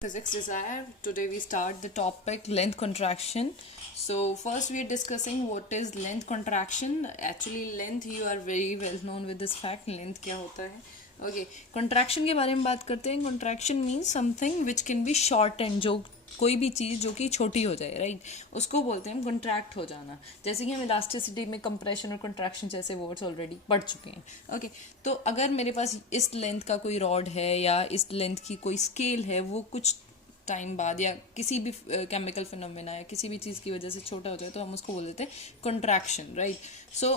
Physics Desire. Today we start the topic length contraction. So first we are discussing what is length contraction. Actually length, you are very well known with this fact. Length क्या होता है? Okay, contraction के बारे में बात करते हैं. Contraction means something which can be shortened, जो कोई भी चीज़ जो कि छोटी हो जाए, राइट, उसको बोलते हैं कंट्रैक्ट हो जाना. जैसे कि हम इलास्टिसिटी में कंप्रेशन और कंट्रैक्शन जैसे वर्ड्स ऑलरेडी पढ़ चुके हैं. ओके, तो अगर मेरे पास इस लेंथ का कोई रॉड है या इस लेंथ की कोई स्केल है, वो कुछ टाइम बाद या किसी भी केमिकल फिनोमेना या किसी भी चीज़ की वजह से छोटा हो जाए तो हम उसको बोल देते हैं contraction, right. So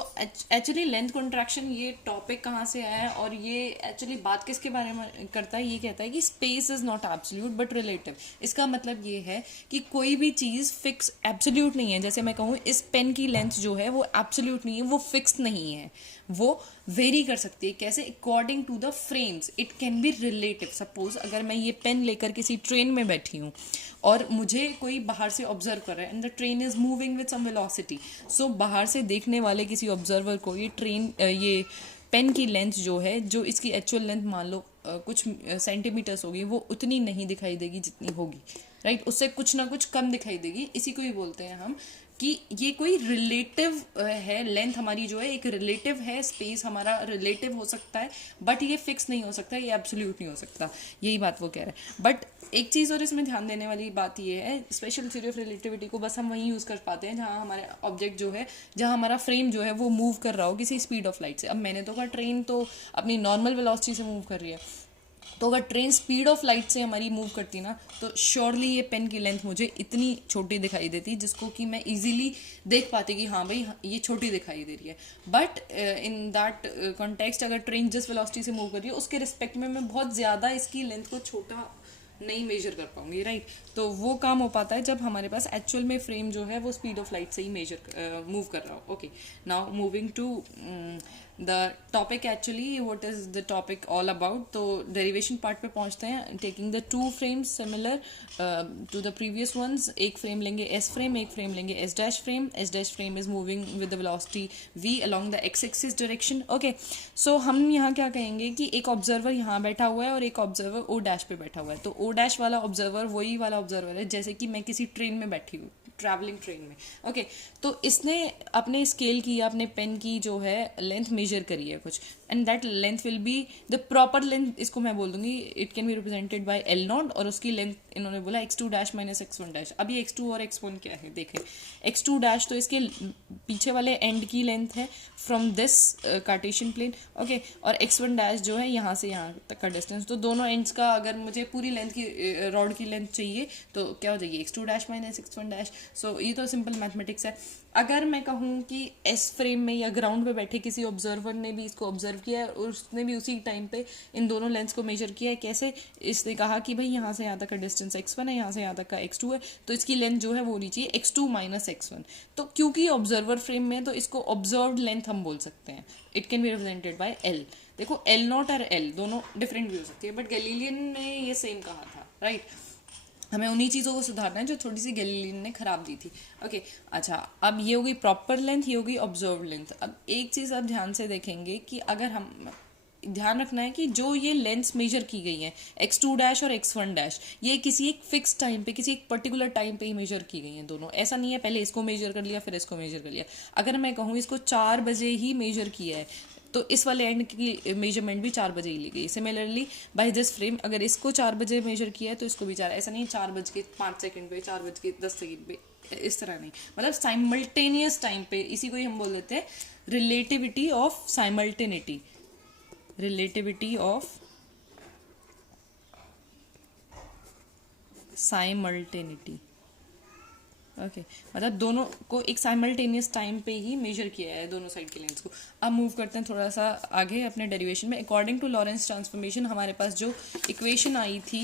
actually length contraction ये टॉपिक कहाँ से आया है और ये एक्चुअली बात किसके बारे में करता है? ये कहता है कि space is not absolute but relative. इसका मतलब ये है कि कोई भी चीज़ फिक्स एब्सोल्यूट नहीं है. जैसे मैं कहूँ इस पेन की लेंथ जो है वो एब्सोल्यूट नहीं है, वो फिक्स नहीं है, वो वेरी कर सकती है. कैसे? According to the frames. It can be relative. Suppose अगर मैं ये पेन लेकर किसी ट्रेन में बैठी हूँ और मुझे कोई बाहर से ऑब्जर्व कर रहा है and the train is moving with some velocity. So बाहर से देखने वाले किसी ऑब्जर्वर को ये पेन की लेंथ जो है, जो इसकी एक्चुअल लेंथ मान लो कुछ सेंटीमीटर्स होगी, वो उतनी नहीं दिखाई देगी जितनी होगी, राइट. उससे कुछ ना कुछ कम दिखाई देगी. इसी को ही बोलते हैं हम कि ये कोई रिलेटिव है. लेंथ हमारी जो है एक रिलेटिव है. स्पेस हमारा रिलेटिव हो सकता है बट ये फिक्स नहीं हो सकता, ये एब्सोल्यूट नहीं हो सकता. यही बात वो कह रहा है. बट एक चीज़ और इसमें ध्यान देने वाली बात ये है, स्पेशल थ्योरी ऑफ रिलेटिविटी को बस हम वहीं यूज़ कर पाते हैं जहाँ हमारे ऑब्जेक्ट जो है, जहाँ हमारा फ्रेम जो है वो मूव कर रहा हो किसी स्पीड ऑफ लाइट से. अब मैंने तो कहा ट्रेन तो अपनी नॉर्मल वेलोसिटी से मूव कर रही है, तो अगर ट्रेन स्पीड ऑफ लाइट से हमारी मूव करती ना तो श्योरली ये पेन की लेंथ मुझे इतनी छोटी दिखाई देती जिसको कि मैं इजीली देख पाती कि हाँ भाई ये छोटी दिखाई दे रही है. बट इन दैट कॉन्टेक्स्ट अगर ट्रेन जिस वेलोसिटी से मूव कर रही है उसके रिस्पेक्ट में मैं बहुत ज़्यादा इसकी लेंथ को छोटा नहीं मेजर कर पाऊंगी, राइट. तो वो काम हो पाता है जब हमारे पास एक्चुअल में फ्रेम जो है वो स्पीड ऑफ लाइट से ही मेजर मूव कर रहा हो. Okay, now moving to the topic. Actually what is the topic all about. तो डेरिवेशन पार्ट पे पहुंचते हैं. Taking the two frames similar to the previous ones. एक फ्रेम लेंगे एस फ्रेम, एक फ्रेम लेंगे S dash frame. S dash frame is moving with the velocity v along the x axis direction. Okay, so हम यहाँ क्या कहेंगे कि एक ऑब्जर्वर यहाँ बैठा हुआ है और एक ऑब्जर्वर ओ डैश पे बैठा हुआ है. तो ओ डैश वाला ऑब्जर्वर वही वाला ऑब्जर्वर है जैसे कि मैं किसी ट्रेन में बैठी हूँ, ट्रैवलिंग ट्रेन में. ओके, तो इसने अपने स्केल की या अपने पेन की जो है लेंथ मेजर करी है कुछ, and that length will be the proper length. इसको मैं बोल दूंगी it can be represented by L not, और उसकी लेंथ इन्होंने बोला x2 dash minus x1 dash. अब ये x2 और x1 क्या है देखें. x2 डैश तो इसके पीछे वाले एंड की लेंथ है from this Cartesian plane. Okay, और x1 डैश जो है यहाँ से यहाँ तक का डिस्टेंस. तो दोनों एंड्स का अगर मुझे पूरी लेंथ की रॉड की लेंथ चाहिए तो क्या हो जाएगी x2 dash minus x1 dash. सो ये तो सिंपल मैथमेटिक्स है. अगर मैं कहूँ कि एस फ्रेम में या ग्राउंड पे बैठे किसी ऑब्जर्वर ने भी इसको ऑब्जर्व किया है और उसने भी उसी टाइम पे इन दोनों लेंथ्स को मेजर किया है. कैसे? इसने कहा कि भाई यहाँ से यहाँ तक का डिस्टेंस x1 है, यहाँ से यहाँ तक का x2 है, तो इसकी लेंथ जो है वो होनी चाहिए x2 माइनस x1. तो क्योंकि ऑब्जर्वर फ्रेम में है तो इसको ऑब्जर्व्ड लेंथ हम बोल सकते हैं. It can be represented by L. देखो एल नॉट और एल दोनों डिफरेंट भी हो सकती है बट गैलीलियन ने ये सेम कहा था, राइट. हमें उन्हीं चीज़ों को सुधारना है जो थोड़ी सी गैलीलियन ने खराब दी थी. ओके, अच्छा, अब ये होगी प्रॉपर लेंथ, ये होगी ऑब्जर्व लेंथ. अब एक चीज़ आप ध्यान से देखेंगे कि अगर हम ध्यान रखना है कि जो ये लेंथ्स मेजर की गई हैं x2 डैश और x1 डैश, ये किसी एक फिक्स टाइम पे, किसी एक पर्टिकुलर टाइम पे ही मेजर की गई हैं दोनों. ऐसा नहीं है पहले इसको मेजर कर लिया फिर इसको मेजर कर लिया. अगर मैं कहूँ इसको 4 बजे ही मेजर किया है तो इस वाले एंड की मेजरमेंट भी 4 बजे ही ली गई. सिमिलरली बाय दिस फ्रेम अगर इसको 4 बजे मेजर किया है तो इसको भी 4. ऐसा नहीं 4:05 पे, 4:10 पे, इस तरह नहीं. मतलब साइमल्टेनियस टाइम पे. इसी को ही हम बोल देते हैं relativity of simultaneity. Relativity of simultaneity. Okay, मतलब दोनों को एक साइमल्टेनियस टाइम पे ही मेजर किया है दोनों साइड के लेंथ्स को. अब मूव करते हैं थोड़ा सा आगे अपने डेरिवेशन में. अकॉर्डिंग टू लॉरेंस ट्रांसफॉर्मेशन हमारे पास जो इक्वेशन आई थी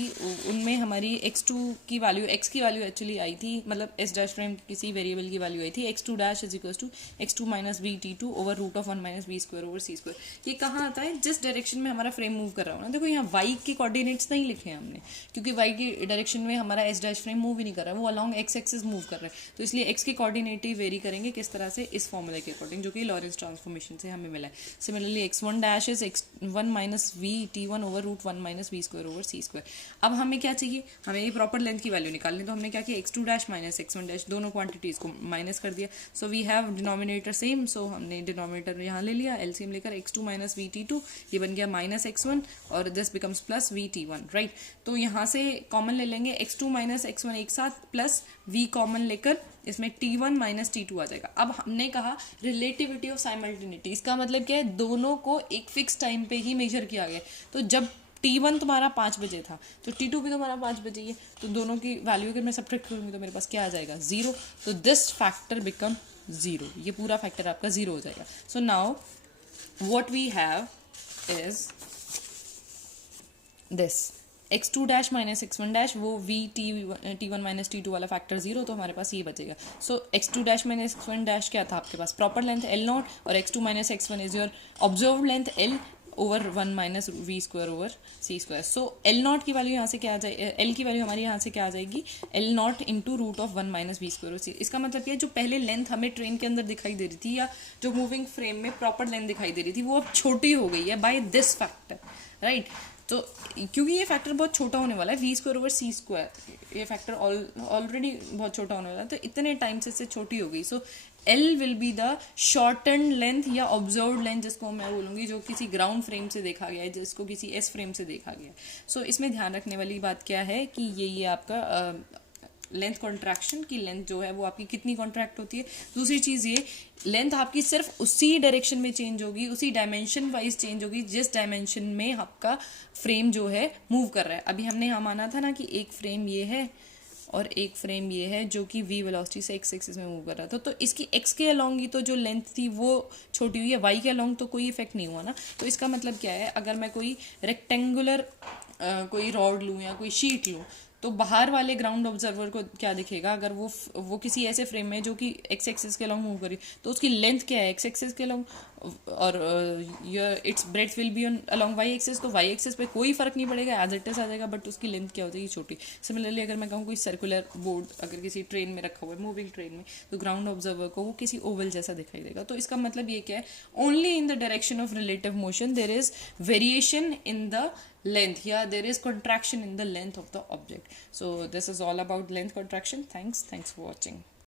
उनमें हमारी x2 की वैल्यू, x की वैल्यू एक्चुअली आई थी, मतलब s डैश फ्रेम किसी वेरिएबल की वैल्यू आई थी x2 dash is equal to x2 minus b t2 over root of 1 minus b square over c square. ये कहाँ आता है? जिस डायरेक्शन में हमारा फ्रेम मूव कर रहा हो ना. देखो यहाँ y के कोऑर्डिनेट्स नहीं लिखे हैं हमने क्योंकि y की डायरेक्शन में हमारा s डैश फ्रेम मूव ही नहीं कर रहा है, वो अलॉन्ग x एक्सिस मूव कर कर रहे हैं, तो इसलिए एक्स के कोऑर्डिनेट ही वेरी करेंगे किस तरह से, इस फॉर्मूले के अकॉर्डिंग जो कि लॉरेंस ट्रांसफॉर्मेशन से हमें मिला है. Similarly x1 dash is x1 minus v t1 over root 1 minus v square over c square. अब हमें क्या चाहिए, हमें ये प्रॉपर लेंथ की वैल्यू निकालनी, तो हमने क्या किया, x2 dash minus x1 dash दोनों क्वांटिटीज को माइनस कर दिया. So we have denominator same, so हमने डिनोमिनेटर यहाँ ले लिया, एलसीएम लेकर x2 माइनस वी t2, ये बन गया माइनस x1 और this becomes plus v t1, right. तो यहाँ से कॉमन ले लेंगे x2 माइनस x1 एक साथ प्लस v कॉमन लेकर इसमें t1 माइनस t2 आ जाएगा. अब हमने कहा रिलेटिविटी ऑफ साइमल्टेनिटी, इसका मतलब क्या है, दोनों को एक फिक्स टाइम पे ही मेजर किया गया. तो जब t1 तुम्हारा 5 बजे था तो t2 भी तुम्हारा 5 बजे ही है, तो दोनों की वैल्यू अगर मैं सब्ट्रैक्ट करूँगी तो मेरे पास क्या आ जाएगा, 0. तो दिस फैक्टर बिकम 0, ये पूरा फैक्टर आपका 0 हो जाएगा. So now what we have is this x2 dash minus x1 dash, वो t1 माइनस t2 वाला फैक्टर 0, तो हमारे पास ये बचेगा. सो x2 dash minus x1 dash क्या था आपके पास, प्रॉपर लेंथ L0, और x2 minus x1 is your observe length L over 1 minus v square over c square. So L0 की वैल्यू यहाँ से क्या आ जाएगी, L की वैल्यू हमारी यहाँ से क्या आ जाएगी, L0 into root of 1 minus v square over c. इसका मतलब क्या है, जो पहले लेंथ हमें ट्रेन के अंदर दिखाई दे रही थी या जो मूविंग फ्रेम में प्रॉपर लेंथ दिखाई दे रही थी, वो अब छोटी हो गई है बाय दिस फैक्टर, राइट. तो क्योंकि ये फैक्टर बहुत छोटा होने वाला है, v square over c square, ये फैक्टर ऑलरेडी बहुत छोटा होने वाला है, तो इतने टाइम से छोटी हो गई. So L will be the shorten length या ऑब्जर्व्ड लेंथ, जिसको मैं बोलूँगी जो किसी ग्राउंड फ्रेम से देखा गया है, जिसको किसी एस फ्रेम से देखा गया है. सो इसमें ध्यान रखने वाली बात क्या है कि ये आपका लेंथ कॉन्ट्रैक्शन की लेंथ जो है वो आपकी कितनी कॉन्ट्रैक्ट होती है. दूसरी चीज़ ये, लेंथ आपकी सिर्फ उसी डायरेक्शन में चेंज होगी, उसी डायमेंशन वाइज चेंज होगी जिस डायमेंशन में आपका फ्रेम जो है मूव कर रहा है. अभी हमने यहाँ माना था ना कि एक फ्रेम ये है और एक फ्रेम ये है जो कि v वेलोसिटी से x एक्सिस में मूव कर रहा था, तो इसकी x के अलॉन्ग ही तो जो लेंथ थी वो छोटी हुई है, y के अलॉन्ग तो कोई इफेक्ट नहीं हुआ ना. तो इसका मतलब क्या है, अगर मैं कोई रेक्टेंगुलर कोई रॉड लूँ या कोई शीट लूँ, तो बाहर वाले ग्राउंड ऑब्जर्वर को क्या दिखेगा, अगर वो किसी ऐसे फ्रेम में जो कि एक्स एक्सिस के अलॉन्ग मूव करी, तो उसकी लेंथ क्या है, एक्स एक्सिस के अलॉन्ग, और it's breadth will be on along y axis. तो वाई एक्सिस पे कोई फर्क नहीं पड़ेगा, एज इट इज आ जाएगा, बट उसकी लेंथ क्या हो जाएगी, छोटी. सिमिलरली अगर मैं कहूँ कोई सर्कुलर बोर्ड अगर किसी ट्रेन में रखा हुआ है, मूविंग ट्रेन में, तो ग्राउंड ऑब्जर्वर को वो किसी ओवल जैसा दिखाई देगा. तो इसका मतलब ये क्या है, only in the direction of relative motion there is variation in the length. Here there is contraction in the length of the object. So this is all about length contraction. Thanks for watching.